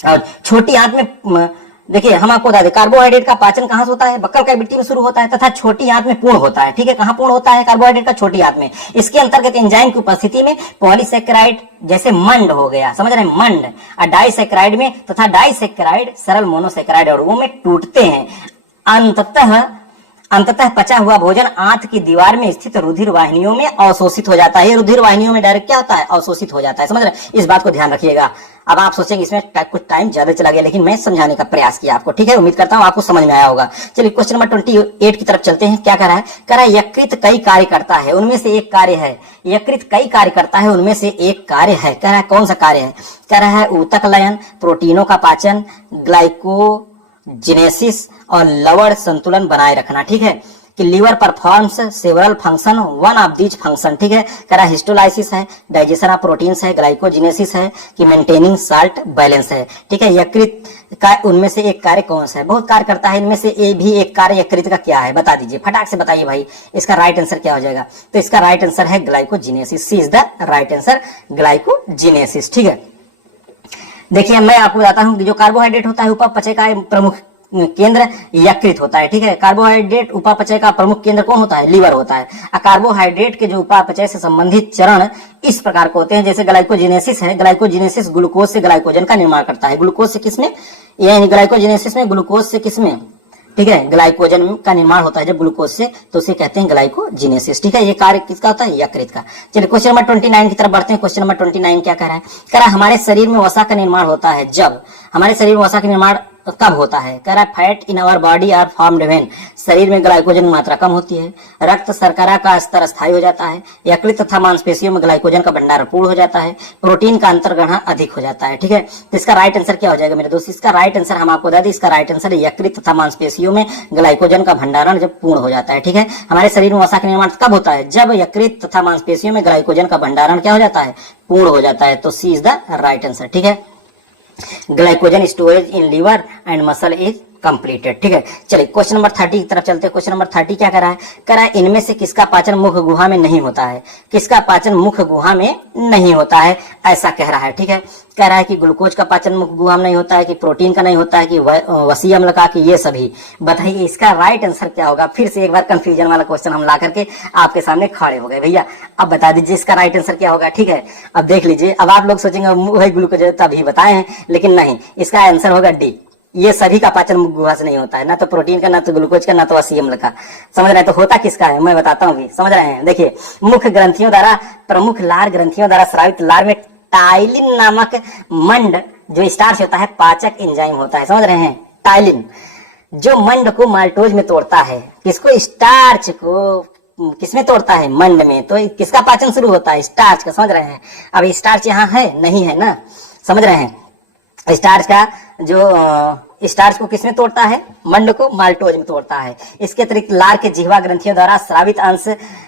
और छोटी आंत में देखिए हम आपको बता दें कार्बोहाइड्रेट का पाचन कहां से होता है, बक्कल कैविटी में शुरू होता है तथा छोटी आंत में पूर्ण होता है, ठीक है। कहां पूर्ण होता है कार्बोहाइड्रेट का, छोटी आंत में। इसके अंतर्गत एंजाइम की उपस्थिति में पॉलीसैकेराइड, जैसे मंड हो गया, समझ रहे हैं, मंड, और डाइसैकेराइड में, तथा डाइसैकेराइड सरल मोनोसैकेराइड और वो में टूटते हैं। अंततः अंततः पचा हुआ भोजन आंत की दीवार में स्थित रुधिर वाहिनियों में अवशोषित हो जाता है। ये रुधिर वाहिनियों में डायरेक्ट क्या होता है, अवशोषित हो जाता है। समझ रहे हैं, इस बात को ध्यान रखिएगा। अब आप सोचेंगे इसमें कुछ टाइम ज्यादा चला गया, लेकिन मैं समझाने का प्रयास किया आपको, ठीक है। उम्मीद करता हूं आपको समझ में आया होगा। चलिए क्वेश्चन नंबर 28 की तरफ चलते हैं। क्या कह रहा है, कह रहा है यकृत कई कार्य करता है, उनमें से एक कार्य है, यकृत कई कार्य करता है, उनमें से एक कार्य है। कह रहा है कौन सा कार्य है, कह रहा है ऊतक लयन, प्रोटीनों का पाचन, ग्लाइकोजेनेसिस और लवण संतुलन बनाए रखना। ठीक है, कि liver performs several function, one of these function. ठीक है, कह रहा है हिस्टोलाइसिस है, डाइजेशन ऑफ प्रोटीन्स है, ग्लाइकोजेनेसिस है, कि मेंटेनिंग साल्ट बैलेंस है। ठीक है, यकृत का उनमें से एक कार्य कौन सा है, बहुत कार्य करता है, इनमें से ये भी एक कार्य यकृत का क्या है, बता दीजिए, फटाक से बताइए भाई, इसका राइट आंसर क्या हो जाएगा। तो इसका राइट आंसर है glycogenesis. C is the right answer, glycogenesis. ठीक है, देखिए मैं आपको बताता हूं कि जो कार्बोहाइड्रेट होता है उपापचय का प्रमुख केंद्र यकृत होता है। ठीक है, कार्बोहाइड्रेट उपापचय का प्रमुख केंद्र कौन होता है, लीवर होता है। कार्बोहाइड्रेट के जो उपापचय से संबंधित चरण इस प्रकार के होते हैं, जैसे ग्लाइकोजेनेसिस है, ग्लाइकोजेनेसिस ग्लूकोज से ग्लाइकोजन का निर्माण करता है। ग्लूकोज से किसमें, यानी ग्लाइकोजेनेसिस में ग्लूकोज से किसमें, ठीक है, ग्लाइकोजन का निर्माण होता है जब ग्लूकोज से, तो उसे कहते हैं ग्लाइकोजेनेसिस। ठीक है, ये कार्य किसका होता है, यकृत का। चलिए क्वेश्चन नंबर 29 की तरफ बढ़ते हैं। क्वेश्चन नंबर 29 क्या कह रहा है, कह रहा है हमारे शरीर में वसा का निर्माण होता है जब, हमारे शरीर में वसा का निर्माण कब होता है, कह रहा है fat in our body are formed when, शरीर में ग्लाइकोजन की मात्रा कम होती है, रक्त शर्करा का स्तर स्थायी हो जाता है, यकृत तथा मांसपेशियों में ग्लाइकोजन का भंडारण पूर्ण हो जाता है, प्रोटीन का अंतर्ग्रहण अधिक हो जाता है। ठीक है, तो इसका राइट आंसर क्या हो जाएगा मेरे दोस्त, इसका राइट आंसर हम आपको बता दें, इसका राइट आंसर है यकृत तथा मांसपेशियों में ग्लाइकोजन का भंडारण जब पूर्ण हो जाता है। ठीक है, हमारे शरीर में वसा का निर्माण कब होता है, जब यकृत तथा मांसपेशियों में ग्लाइकोजन का भंडारण क्या हो जाता है, पूर्ण हो जाता है। तो C is the right answer. ठीक है, glycogen storage in liver and muscle is completed. ठीक है, चलिए क्वेश्चन नंबर 30 की तरफ चलते हैं। क्वेश्चन नंबर 30 क्या कर रहा है, कह रहा है इनमें से किसका पाचन मुख्य गुहा में नहीं होता है, किसका पाचन मुख्य गुहा में नहीं होता है, ऐसा कह रहा है। ठीक है, कह रहा है कि ग्लूकोज का पाचन मुख्य गुहा में नहीं होता है, कि प्रोटीन का नहीं होता है, कि वसीय अम्ल का, कि ये सभी। बताइए इसका राइट आंसर क्या होगा। फिर से एक बार कंफ्यूजन वाला क्वेश्चन हम ला करके आपके सामने खड़े हो गए भैया। अब बता दीजिए इसका राइट आंसर क्या होगा। ठीक है, अब देख लीजिए, अब आप लोग सोचेंगे वही ग्लूकोज तभी बताए हैं, लेकिन नहीं, इसका आंसर होगा डी। ये सभी का पाचन मुख्य गुहा से नहीं होता है, ना तो प्रोटीन का, ना तो ग्लूकोज का, ना तो वसीय अम्ल का। समझ रहे हैं, तो होता किसका है मैं बताता हूँ भी, समझ रहे हैं। देखिए, मुख्य ग्रंथियों द्वारा, प्रमुख लार ग्रंथियों द्वारा स्रावित लार में टाइलिन नामक मंड जो स्टार्च होता है, पाचक एंजाइम होता है। समझ रहे हैं, टाइलिन जो मंड को माल्टोज में तोड़ता है, किसको, स्टार्च को किसमें तोड़ता है, मंड में। तो किसका पाचन शुरू होता है, स्टार्च का। समझ रहे हैं, अब स्टार्च यहाँ है नहीं है ना, समझ रहे हैं। स्टार्च का जो स्टार्च को किसमें तोड़ता है, मंड को माल्टोज में तोड़ता है। इसके अतिरिक्त लार के जिह्वा ग्रंथियों द्वारा स्रावित अंश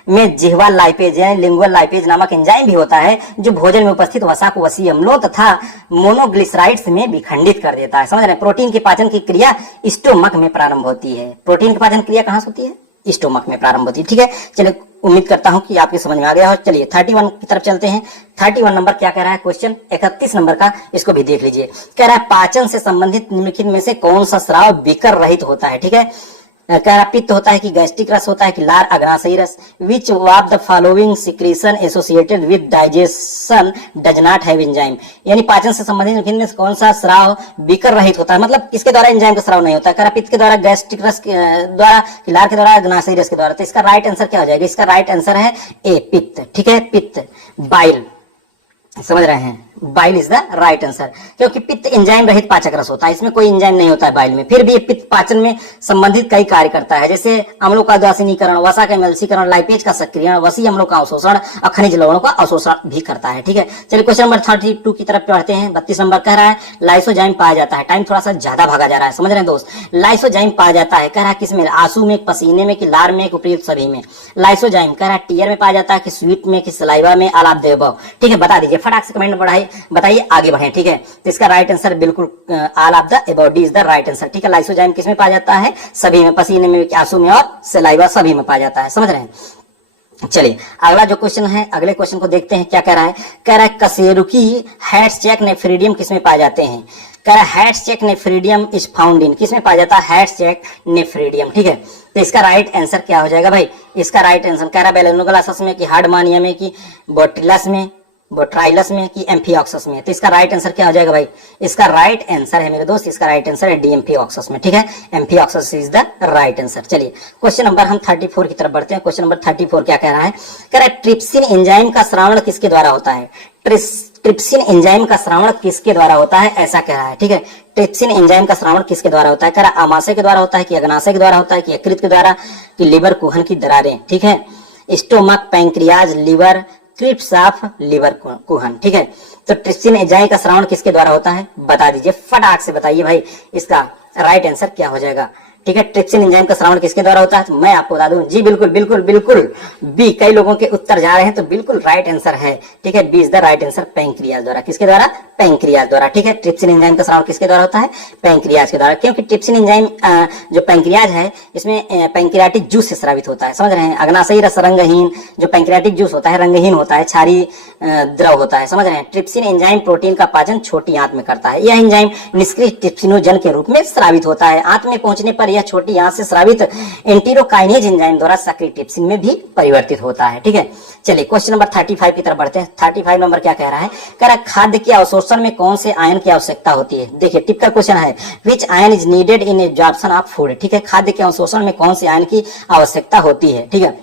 में जिह्वा लाइपेज यानी लिंगुअल लाइपेज नामक एंजाइम भी होता है, जो भोजन में उपस्थित वसा को वसीय अम्लों तथा मोनोग्लिसराइड्स में विखंडित कर देता है। समझ रहे हैं, प्रोटीन के पाचन की क्रिया स्टोमक में प्रारंभ होती है। प्रोटीन की पाचन क्रिया कहाँ से होती है, स्टोमक में प्रारंभ होती है। ठीक है, चलिए उम्मीद करता हूं कि आपके समझ में आ गया हो। चलिए 31 की तरफ चलते हैं। 31 नंबर क्या कह रहा है क्वेश्चन, 31 नंबर का, इसको भी देख लीजिए। कह रहा है पाचन से संबंधित निम्नलिखित में से कौन सा स्राव विकर रहित होता है। ठीक है, कह रहा पित्त होता है, कि गैस्ट्रिक रस होता है, कि लार अग्नाशयी रस। Which of the following secretion associated with digestion does not have enzyme, यानी पाचन से संबंधित इनमें से कौन सा स्राव विकर रहित होता है, मतलब किसके द्वारा एंजाइम का स्राव नहीं होता है। कह रहा पित्त के द्वारा, गैस्ट्रिक रस के द्वारा, कि लार के द्वारा, अग्नाशयी रस के द्वारा। तो इसका राइट आंसर क्या हो जाएगा, इसका राइट आंसर है ए, पित्त। ठीक है, पित्त, बाइल। समझ रहे हैं, bile is the right answer, क्योंकि पित्त एंजाइम रहित पाचक रस होता है, इसमें कोई एंजाइम नहीं होता है बाइल में। फिर भी पित्त पाचन में संबंधित कई कार्य करता है, जैसे अम्लों का उदासीनीकरण, वसा का एमल्सीकरण, लाइपेज का सक्रियण, वसीय अम्लों का अवशोषण और खनिज लवणों का अवशोषण भी करता है। ठीक है, चलिए क्वेश्चन नंबर 32 की तरफ पढ़ते हैं। 32 नंबर कह रहा है लाइसोजाइम पाया जाता है। टाइम थोड़ा सा ज्यादा भागा जा रहा है, समझ रहे हैं दोस्त। लाइसोजाइम पाया जाता है, कह रहा है किसमें, आंसू में, पसीने में, कि लार में, उपयुक्त सभी में। लाइसोजाइम कह रहा है टीयर में पाया जाता है, कि स्वीट में, कि सलाइवा में, ऑल ऑफ द अबव। ठीक है, बता दीजिए फटाक से कमेंट बढ़ाइए, बताइए, आगे बढ़े। ठीक है, तो इसका राइट आंसर बिल्कुल all of the above, D is the right answer. ठीक है, लाइसोजाइम किसमें पाया जाता है, सभी में, पसीने में, आंसू में और सलाइवा सभी में पाया जाता है। समझ रहे हैं। चलिए अगला जो क्वेश्चन है, अगले क्वेश्चन को देखते हैं। क्या कह रहा है, कह रहा है कशेरुकी, हैट्सचेक, नेफ्रीडियम किसमें पाए जाते हैं। कह रहा है हैट्सचेक नेफ्रीडियम इज फाउंड इन, किसमें पाया जाता है, हैट्सचेक नेफ्रीडियम। ठीक है, तो इसका राइट आंसर क्या हो जाएगा भाई, इसका राइट आंसर कह रहा है बेलेनोग्लासस में, कि हार्डमानिया में, कि बोटिलस में, बोट्राइलस में कि एम्फिऑक्सस में? तो इसका राइट आंसर क्या हो जाएगा भाई? इसका राइट आंसर है मेरे दोस्त, इसका राइट आंसर है डी, एम्फिऑक्सस में। ठीक है, एम्फिऑक्सस इज द राइट आंसर। चलिए क्वेश्चन नंबर हम 34 की तरफ बढ़ते हैं। क्वेश्चन नंबर 34 क्या कह रहा है? कह रहा है ट्रिप्सिन एंजाइम का श्रावण किसके द्वारा होता है? ट्रिप्सिन एंजाइम का श्रावण किसके द्वारा होता है, ऐसा कह रहा है। ठीक है, ट्रिप्सिन एंजाइम का श्रावण किसके द्वारा होता है? कह रहा है आमाशय के द्वारा होता है कि अग्नाशय के द्वारा होता है कि यकृत के द्वारा कि लिवर कुहन की दरारें। ठीक है, stomach, pancreas, liver, crypts of liver Kuhn. ठीक है, तो ट्रिप्सिन एंजाइम का श्रावण किसके द्वारा होता है, बता दीजिए, फटाक से बताइए भाई, इसका राइट आंसर क्या हो जाएगा? ठीक है, ट्रिप्सिन एंजाइम का श्रावण किसके द्वारा होता है? तो मैं आपको बता दूं, जी बिल्कुल बिल्कुल बिल्कुल बी। कई लोगों के उत्तर जा रहे हैं तो बिल्कुल राइट आंसर है। ठीक है, B is the right answer, pancreas द्वारा। किसके द्वारा? पैंक्रियाज द्वारा। ठीक है, ट्रिप्सिन एंजाइम का श्रावण किसके द्वारा होता है? पैंक्रियाज के द्वारा, क्योंकि ट्रिप्सिन एंजाइम जो पैंक्रियाज है इसमें पैंक्रियाटिक जूस से स्रावित होता है, समझ रहे हैं? अग्नाशयी रस रंगहीन, जो पैंक्रियाटिक जूस होता है रंगहीन होता है, क्षारीय द्रव होता है, समझ रहे हैं? ट्रिप्सिन एंजाइम प्रोटीन का पाचन छोटी आंत में करता है। यह एंजाइम निष्क्रिय ट्रिप्सिनोजन के रूप में स्रावित होता है। आंत में पहुंचने पर यह छोटी आंत से स्रावित एंटीरोकाइनेज एंजाइम द्वारा सक्रिय ट्रिप्सिन में भी परिवर्तित होता है। ठीक है, चलिए क्वेश्चन नंबर 35 की तरफ बढ़ते हैं। 35 नंबर क्या कह रहा है? कह रहा है खाद्य के अवशोषण में कौन से आयन की आवश्यकता होती है? देखिए टिपिकल क्वेश्चन है, विच ion is needed in absorption of food. ठीक है, खाद्य के अवशोषण में कौन से आयन की आवश्यकता होती है? ठीक है,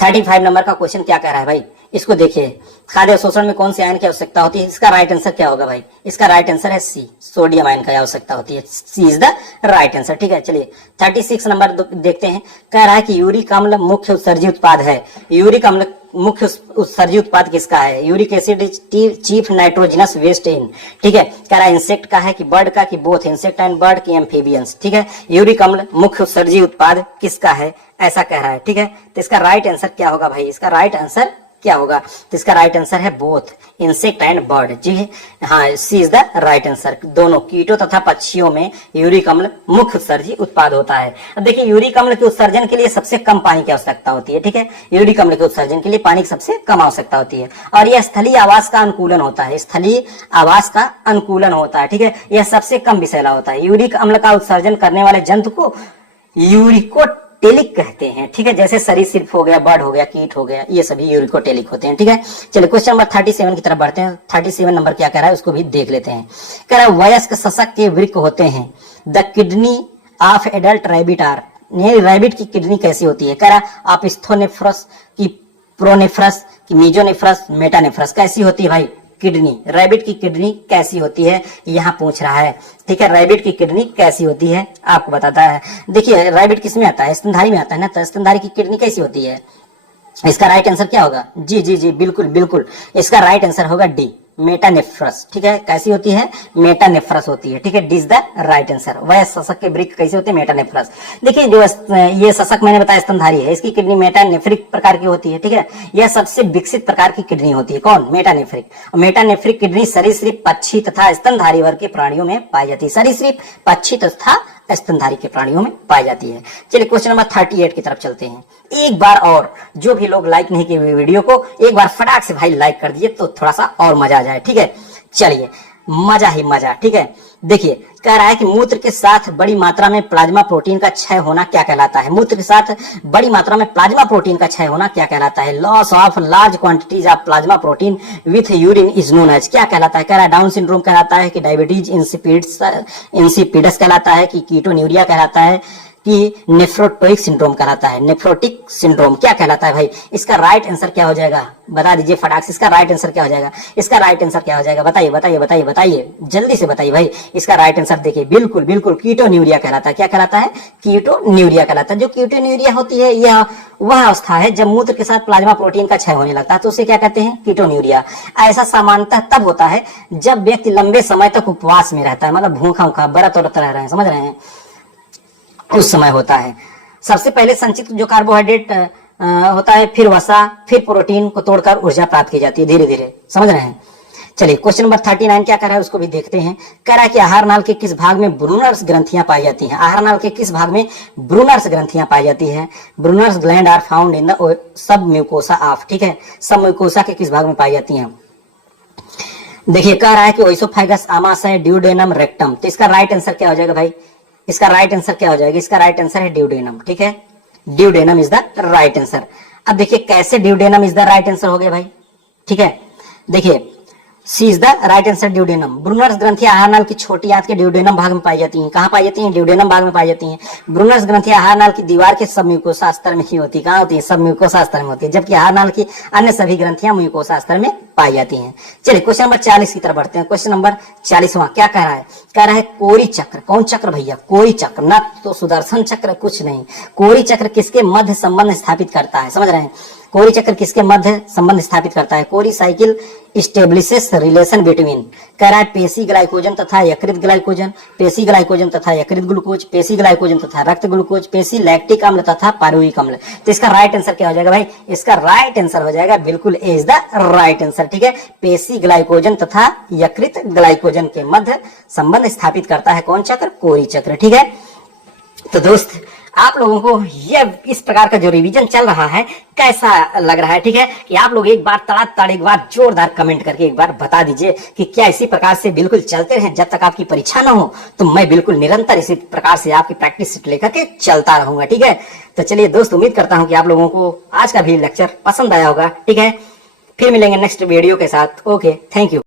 35 नंबर का क्वेश्चन क्या कह रहा है भाई, इसको देखिए, खाद्य अवशोषण में कौन से आयन की आवश्यकता होती है? इसका राइट आंसर क्या होगा भाई? इसका राइट आंसर है सी, सोडियम आयन की आवश्यकता होती है। C is the right answer. ठीक है, चलिए 36 नंबर देखते हैं। कह रहा है कि यूरिक अम्ल मुख्य उत्सर्जी उत्पाद है। यूरिक अम्ल मुख्य उत्सर्जी उत्पाद किसका है? Uric acid is chief nitrogenous waste in. ठीक है, कह रहा है इंसेक्ट का है कि बर्ड का कि बोथ इंसेक्ट एंड बर्ड की एम्फीबियंस। ठीक है, यूरिक अम्ल मुख्य उत्सर्जी उत्पाद किसका है, ऐसा कह रहा है। ठीक है, तो इसका राइट आंसर क्या होगा भाई? इसका राइट आंसर क्या होगा? तो इसका राइट आंसर है बोथ इंसेक्ट एंड बर्ड। जी हाँ, सी इज द राइट आंसर। दोनों कीटों तथा पक्षियों में यूरिक अम्ल मुख्य उत्सर्जी उत्पाद होता है। अब देखिए, यूरिक अम्ल के उत्सर्जन के लिए सबसे कम पानी की आवश्यकता होती है। ठीक है, यूरिक अम्ल के उत्सर्जन के लिए पानी की सबसे कम आवश्यकता होती है, और यह स्थलीय आवास का अनुकूलन होता है। स्थलीय आवास का अनुकूलन होता है। ठीक है, यह सबसे कम विषैला होता है। यूरिक अम्ल का उत्सर्जन करने वाले जंतु को यूरिकोटेलिक कहते हैं। ठीक है, जैसे सरीसृप हो गया, बर्ड हो गया, कीट हो गया, ये सभी यूरिकोटेलिक होते हैं। ठीक है, चलिए क्वेश्चन नंबर 37 की तरफ बढ़ते हैं। 37 नंबर क्या कह रहा है, उसको भी देख लेते हैं। कह रहा है वयस्क सशक के वृक्क होते हैं। The kidney of adult rabbit are, rabbit की किडनी कैसी होती है? कह रहा है आप स्थोनेफ्रस की प्रोनेफ्रस की मीजोनेफ्रस मेटानेफ्रस कैसी होती है भाई? किडनी, रैबिट की किडनी कैसी होती है, यहाँ पूछ रहा है। ठीक है, रैबिट की किडनी कैसी होती है आपको बताता है। देखिए रैबिट किस में आता है? स्तनधारी में आता है ना, तो स्तनधारी की किडनी कैसी होती है? इसका राइट आंसर क्या होगा? जी जी जी बिल्कुल बिल्कुल, इसका राइट आंसर होगा डी, मेटानेफ्रस। ठीक है, कैसी होती है? मेटानेफ्रस होती है। ठीक है, D is the right answer. वह सशक के वृक्क कैसे होते हैं? मेटानेफ्रस। देखिए जो ये सशक मैंने बताया स्तनधारी है, इसकी किडनी मेटानेफ्रिक प्रकार की होती है। ठीक है, यह सबसे विकसित प्रकार की किडनी होती है। कौन? मेटानेफ्रिक। और मेटानेफ्रिक किडनी सरीसृप, पक्षी तथा स्तनधारी वर्ग के प्राणियों में पाई जाती है। सरीसृप, पक्षी तथा स्तनधारी के प्राणियों में पाई जाती है। चलिए क्वेश्चन नंबर 38 की तरफ चलते हैं। एक बार और जो भी लोग लाइक नहीं किए वीडियो को, एक बार फटाक से भाई लाइक कर दीजिए तो थोड़ा सा और मजा आ जाए। ठीक है, चलिए मजा ही मजा। ठीक है, देखिए कह रहा है कि मूत्र के साथ बड़ी मात्रा में प्लाज्मा प्रोटीन का क्षय होना क्या कहलाता है? मूत्र के साथ बड़ी मात्रा में प्लाज्मा प्रोटीन का क्षय होना क्या कहलाता है? Loss of large quantities of plasma protein with urine is known as, क्या कहलाता है? कह रहा है डाउन सिंड्रोम कहलाता है कि डायबिटीज इंसिपिडस कहलाता है कि कीटोन्यूरिया कहलाता है कि नेफ्रोटोइक सिंड्रोम कहलाता है? नेफ्रोटिक सिंड्रोम क्या कहलाता है भाई? इसका राइट आंसर क्या हो जाएगा? बता दीजिए फटाक से, इसका राइट आंसर क्या हो जाएगा? इसका राइट आंसर क्या हो जाएगा? बताइए बताइए बताइए बताइए, जल्दी से बताइए भाई। इसका राइट आंसर देखिए, बिल्कुल बिल्कुल कीटोन्यूरिया कहलाता है। क्या कहलाता है? कीटोन्यूरिया कहलाता है। जो कीटोन्यूरिया होती है यह वह अवस्था है जब मूत्र के साथ प्लाज्मा प्रोटीन का क्षय होने लगता है, तो उसे क्या कहते हैं? कीटोन्यूरिया। ऐसा सामान्यतः तब होता है जब व्यक्ति लंबे समय तक उपवास में रहता है, मतलब भूखा उखा व्रत रह रहे हैं, समझ रहे हैं, उस समय होता है। सबसे पहले संचित जो कार्बोहाइड्रेट होता है, फिर वसा, फिर प्रोटीन को तोड़कर ऊर्जा प्राप्त की जाती है धीरे धीरे, समझ रहे हैं। चलिए क्वेश्चन नंबर 39 क्या कर रहा है उसको भी देखते हैं। कह रहा है कि आहार नाल के किस भाग में ब्रूनर्स ग्रंथियां पाई जाती हैं? आहार नाल के किस भाग में ब्रूनर्स ग्रंथियां पाई जाती हैं? Brunner's gland are found in the sub mucosa of. ठीक है, सब म्यूकोसा के किस भाग में पाई जाती हैं? देखिए कह रहा है कि ओइसोफेगस, आमाशय, ड्यूडेनम, रेक्टम। तो इसका राइट आंसर क्या हो जाएगा भाई? इसका राइट आंसर क्या हो जाएगा? इसका राइट आंसर है ड्यूडेनम। ठीक है, duodenum is the right answer. अब देखिए कैसे duodenum is the right answer हो गया भाई। ठीक है, देखिए, C is the right answer duodenum. Brunner's ग्रंथियां आहार नाल की छोटी आंत के ड्यूडेनम भाग में पाई जाती हैं। कहाँ पाई जाती हैं? ड्यूडेनम भाग में पाई जाती हैं। ब्रूनर्स ग्रंथियां आहार नाल की दीवार के सब म्यूकोसा स्तर में ही होती है। कहाँ होती है? सब म्यूकोसा स्तर में होती है, जबकि आहार नाल की अन्य सभी ग्रंथियां म्यूकोसा स्तर में पाई जाती हैं। चलिए क्वेश्चन नंबर 40 की तरफ बढ़ते हैं। क्वेश्चन नंबर 40वां क्या कह रहा है? कह रहा है कोरी चक्र। कौन चक्र भैया? कोरी चक्र, ना तो सुदर्शन चक्र, कुछ नहीं। कोरी चक्र किसके मध्य संबंध स्थापित करता है? समझ रहे हैं? कोरी चक्र किसके मध्य संबंध स्थापित करता है? कोरी साइकिल स्टेब्लिशेस रिलेशन बिटवीन, कह रहा है पेशी ग्लाइकोजन तथा यकृत ग्लाइकोजन, पेशी ग्लाइकोजन तथा यकृत ग्लूकोज, पेशी ग्लाइकोजन तथा रक्त ग्लूकोज, पेशी लैक्टिक अम्ल तथा पारुविक अम्ल। तो इसका राइट आंसर क्या हो जाएगा भाई? इसका राइट आंसर हो जाएगा बिल्कुल ए इज द राइट आंसर। ठीक है, पेशी ग्लाइकोजन तथा यकृत ग्लाइकोजन के मध्य संबंध स्थापित करता है कौन चक्र? कोरी चक्र। ठीक है, तो दोस्त आप लोगों को यह इस प्रकार का जो रिवीजन चल रहा है कैसा लग रहा है? ठीक है, कि आप लोग एक बार तड़ातड़ एक बार जोरदार कमेंट करके एक बार बता दीजिए कि क्या इसी प्रकार से बिल्कुल चलते रहें जब तक आपकी परीक्षा ना हो, तो मैं बिल्कुल निरंतर इसी प्रकार से आपकी प्रैक्टिस लेकर के चलता रहूंगा। ठीक है, तो चलिए दोस्त, उम्मीद करता हूं कि आप लोगों को आज का भी लेक्चर पसंद आया होगा। ठीक है, फिर मिलेंगे नेक्स्ट वीडियो के साथ। Okay, thank you.